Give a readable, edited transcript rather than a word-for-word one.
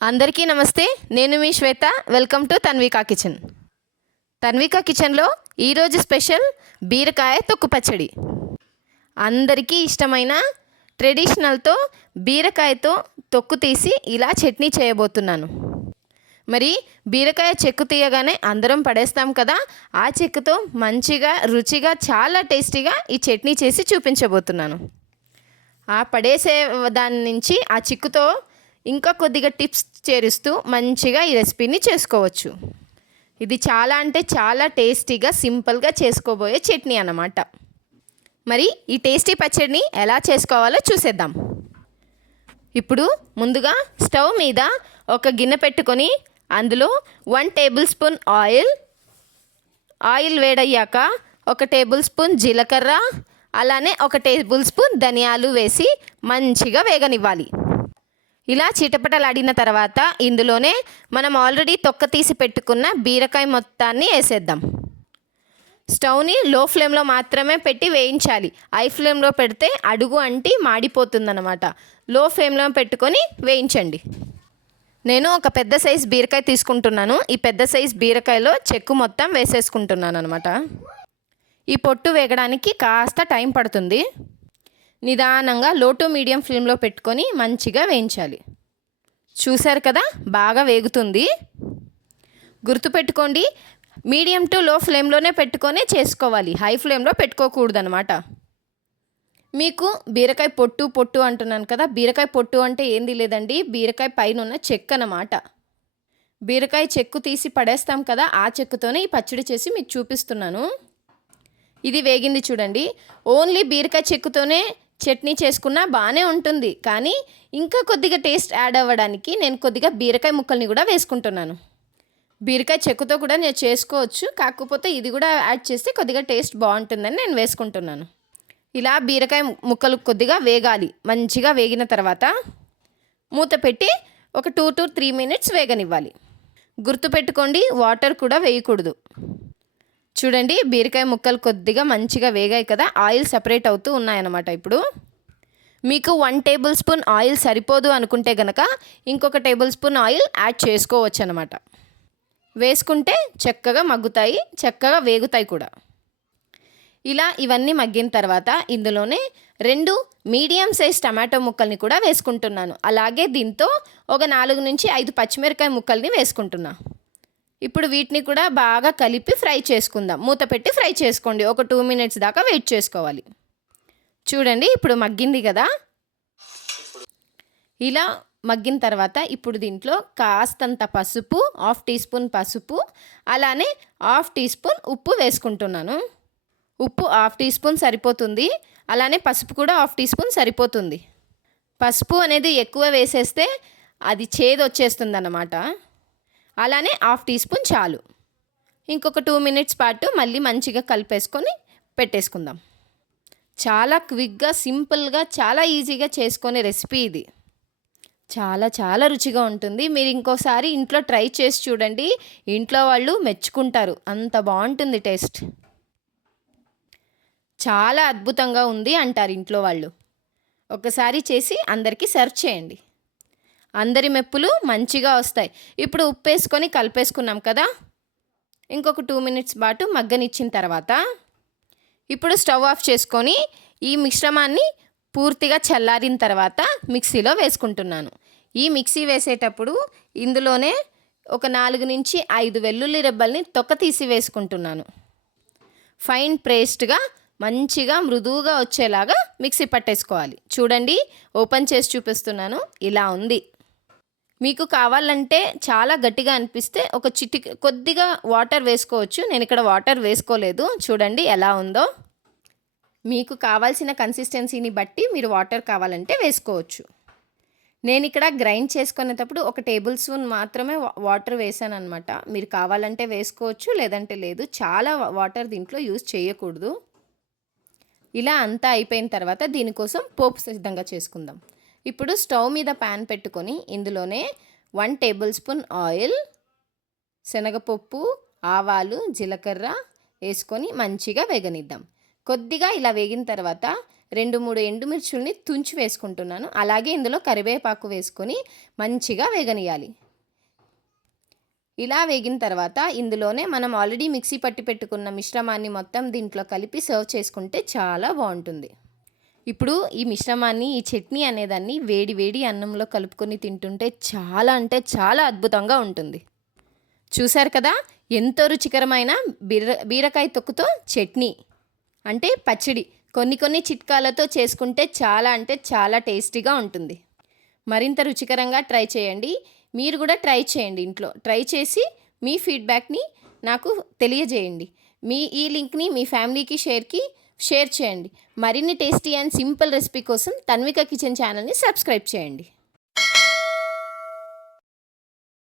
అందరికీ నమస్తే. నేను మీ Shweta. Welcome to Tanvika kitchen. Tanvika కిచెన్లో ఈరోజు స్పెషల్ బీరకాయ తొక్కు పచ్చడి. అందరికీ ఇష్టమైన ట్రెడిషనల్తో బీరకాయతో తొక్కు తీసి ఇలా చట్నీ చేయబోతున్నాను. మరి బీరకాయ చెక్కు తీయగానే అందరం పడేస్తాం కదా, ఆ చెక్కుతో మంచిగా రుచిగా చాలా టేస్టీగా ఈ చట్నీ చేసి చూపించబోతున్నాను. ఆ పడేసే దాని నుంచి ఆ చిక్కుతో ఇంకా కొద్దిగా టిప్స్ చేరుస్తూ మంచిగా ఈ రెసిపీని చేసుకోవచ్చు. ఇది చాలా అంటే చాలా టేస్టీగా సింపుల్గా చేసుకోబోయే చట్నీ అన్నమాట. మరి ఈ టేస్టీ పచ్చడిని ఎలా చేసుకోవాలో చూసేద్దాం. ఇప్పుడు ముందుగా స్టవ్ మీద ఒక గిన్నె పెట్టుకొని అందులో 1 టేబుల్ స్పూన్ ఆయిల్ వేడయ్యాక 1 టేబుల్ స్పూన్ జీలకర్ర, అలానే 1 టేబుల్ స్పూన్ ధనియాలు వేసి మంచిగా వేగనివ్వాలి. ఇలా చిటపటలాడిన తర్వాత ఇందులోనే మనం ఆల్రెడీ తొక్క తీసి పెట్టుకున్న బీరకాయ మొత్తాన్ని వేసేద్దాం. స్టవ్ని లో ఫ్లేమ్లో మాత్రమే పెట్టి వేయించాలి. హై ఫ్లేమ్లో పెడితే అడుగు అంటి మాడిపోతుందన్నమాట. లో ఫ్లేమ్లో పెట్టుకొని వేయించండి. నేను ఒక పెద్ద సైజ్ బీరకాయ తీసుకుంటున్నాను. ఈ పెద్ద సైజ్ బీరకాయలో చెక్కు మొత్తం వేసేసుకుంటున్నాను అనమాట. ఈ పొట్టు వేగడానికి కాస్త టైం పడుతుంది. నిదానంగా లో టు మీడియం ఫ్లేమ్లో పెట్టుకొని మంచిగా వేయించాలి. చూశారు కదా, బాగా వేగుతుంది. గుర్తుపెట్టుకోండి, మీడియం టు లో ఫ్లేమ్లోనే పెట్టుకొని చేసుకోవాలి. హై ఫ్లేమ్లో పెట్టుకోకూడదు అనమాట. మీకు బీరకాయ పొట్టు అంటున్నాను కదా, బీరకాయ పొట్టు అంటే ఏంది లేదండి, బీరకాయ పైన ఉన్న చెక్కు అన్నమాట. బీరకాయ చెక్కు తీసి పడేస్తాం కదా, ఆ చెక్కుతోనే ఈ పచ్చడి చేసి మీకు చూపిస్తున్నాను. ఇది వేగింది చూడండి. ఓన్లీ బీరకాయ చెక్కుతోనే చట్నీ చేసుకున్నా బాగానే ఉంటుంది, కానీ ఇంకా కొద్దిగా టేస్ట్ యాడ్ అవ్వడానికి నేను కొద్దిగా బీరకాయ ముక్కల్ని కూడా వేసుకుంటున్నాను. బీరకాయ చెక్కుతో కూడా నేను చేసుకోవచ్చు, కాకపోతే ఇది కూడా యాడ్ చేస్తే కొద్దిగా టేస్ట్ బాగుంటుందని నేను వేసుకుంటున్నాను. ఇలా బీరకాయ ముక్కలు కొద్దిగా వేగాలి. మంచిగా వేగిన తర్వాత మూత పెట్టి ఒక 2 to 3 మినిట్స్ వేగనివ్వాలి. గుర్తుపెట్టుకోండి, వాటర్ కూడా వేయకూడదు. చూడండి, బీరకాయ ముక్కలు కొద్దిగా మంచిగా వేగాయి కదా, ఆయిల్ సపరేట్ అవుతూ ఉన్నాయన్నమాట. ఇప్పుడు మీకు 1 టేబుల్ స్పూన్ ఆయిల్ సరిపోదు అనుకుంటే కనుక ఇంకొక టేబుల్ స్పూన్ ఆయిల్ యాడ్ చేసుకోవచ్చు అనమాట. వేసుకుంటే చక్కగా మగ్గుతాయి, చక్కగా వేగుతాయి కూడా. ఇలా ఇవన్నీ మగ్గిన తర్వాత ఇందులోనే 2 మీడియం సైజ్ టమాటో ముక్కల్ని కూడా వేసుకుంటున్నాను. అలాగే దీంతో ఒక 4 నుంచి 5 పచ్చిమిరకాయ ముక్కల్ని వేసుకుంటున్నా. ఇప్పుడు వీటిని కూడా బాగా కలిపి ఫ్రై చేసుకుందాం. మూత పెట్టి ఫ్రై చేసుకోండి. ఒక 2 మినిట్స్ దాకా వెయిట్ చేసుకోవాలి. చూడండి, ఇప్పుడు మగ్గింది కదా. ఇలా మగ్గిన తర్వాత ఇప్పుడు దీంట్లో కాస్తంత పసుపు, 1/2 టీ స్పూన్ పసుపు, అలానే 1/2 టీ స్పూన్ ఉప్పు వేసుకుంటున్నాను. ఉప్పు 1/2 టీ స్పూన్ సరిపోతుంది. అలానే పసుపు కూడా 1/2 టీ స్పూన్ సరిపోతుంది. పసుపు అనేది ఎక్కువ వేసేస్తే అది చేదు వచ్చేస్తుంది అన్నమాట. అలానే 1/2 టీ స్పూన్ చాలు. ఇంకొక 2 మినిట్స్ పాటు మళ్ళీ మంచిగా కలిపేసుకొని పెట్టేసుకుందాం. చాలా క్విక్గా, సింపుల్గా, చాలా ఈజీగా చేసుకునే రెసిపీ ఇది. చాలా చాలా రుచిగా ఉంటుంది. మీరు ఇంకోసారి ఇంట్లో ట్రై చేసి చూడండి. ఇంట్లో వాళ్ళు మెచ్చుకుంటారు, అంత బాగుంటుంది టేస్ట్. చాలా అద్భుతంగా ఉంది అంటారు ఇంట్లో వాళ్ళు. ఒకసారి చేసి అందరికీ సర్వ్ చేయండి. అందరి మెప్పులు మంచిగా వస్తాయి. ఇప్పుడు ఉప్పు వేసుకొని కలిపేసుకున్నాం కదా. ఇంకొక 2 మినిట్స్ పాటు మగ్గనిచ్చిన తర్వాత ఇప్పుడు స్టవ్ ఆఫ్ చేసుకొని ఈ మిశ్రమాన్ని పూర్తిగా చల్లారిన తర్వాత మిక్సీలో వేసుకుంటున్నాను. ఈ మిక్సీ వేసేటప్పుడు ఇందులోనే ఒక 4 నుంచి 5 వెల్లుల్లి రెబ్బల్ని తొక్క తీసి వేసుకుంటున్నాను. ఫైన్ పేస్ట్గా మంచిగా మృదువుగా వచ్చేలాగా మిక్సీ పట్టేసుకోవాలి. చూడండి, ఓపెన్ చేసి చూపిస్తున్నాను. ఇలా ఉంది. మీకు కావాలంటే చాలా గట్టిగా అనిపిస్తే ఒక కొద్దిగా వాటర్ వేసుకోవచ్చు. నేను ఇక్కడ వాటర్ వేసుకోలేదు. చూడండి ఎలా ఉందో. మీకు కావాల్సిన కన్సిస్టెన్సీని బట్టి మీరు వాటర్ కావాలంటే వేసుకోవచ్చు. నేను ఇక్కడ గ్రైండ్ చేసుకునేటప్పుడు 1 టేబుల్ స్పూన్ మాత్రమే వాటర్ వేసాను అనమాట. మీరు కావాలంటే వేసుకోవచ్చు, లేదంటే లేదు. చాలా వాటర్ దీంట్లో యూజ్ చేయకూడదు. ఇలా అంతా అయిపోయిన తర్వాత దీనికోసం పోపు సిద్ధంగా చేసుకుందాం. ఇప్పుడు స్టవ్ మీద ప్యాన్ పెట్టుకొని ఇందులోనే 1 టేబుల్ స్పూన్ ఆయిల్, శనగపప్పు, ఆవాలు, జీలకర్ర వేసుకొని మంచిగా వేగనిద్దాం. కొద్దిగా ఇలా వేగిన తర్వాత 2-3 ఎండుమిర్చుల్ని తుంచి వేసుకుంటున్నాను. అలాగే ఇందులో కరివేపాకు వేసుకొని మంచిగా వేగనియాలి. ఇలా వేగిన తర్వాత ఇందులోనే మనం ఆల్రెడీ మిక్సీ పట్టి పెట్టుకున్న మిశ్రమాన్ని మొత్తం దీంట్లో కలిపి సర్వ్ చేసుకుంటే చాలా బాగుంటుంది. ఇప్పుడు ఈ మిశ్రమాన్ని, ఈ చట్నీ అనేదాన్ని వేడి వేడి అన్నంలో కలుపుకొని తింటుంటే చాలా అంటే చాలా అద్భుతంగా ఉంటుంది. చూశారు కదా, ఎంతో రుచికరమైన బీరకాయ తొక్కుతో చట్నీ అంటే పచ్చడి కొన్ని చిట్కాలతో చేసుకుంటే చాలా అంటే చాలా టేస్టీగా ఉంటుంది. మరింత రుచికరంగా ట్రై చేయండి. మీరు కూడా ట్రై చేయండి ఇంట్లో. ట్రై చేసి మీ ఫీడ్బ్యాక్ని నాకు తెలియజేయండి. ఈ లింక్ని మీ ఫ్యామిలీకి షేర్ చేయండి. మరిన్ని టేస్టీ అండ్ సింపుల్ రెసిపీ కోసం తన్విక కిచెన్ ఛానల్ని సబ్స్క్రైబ్ చేయండి.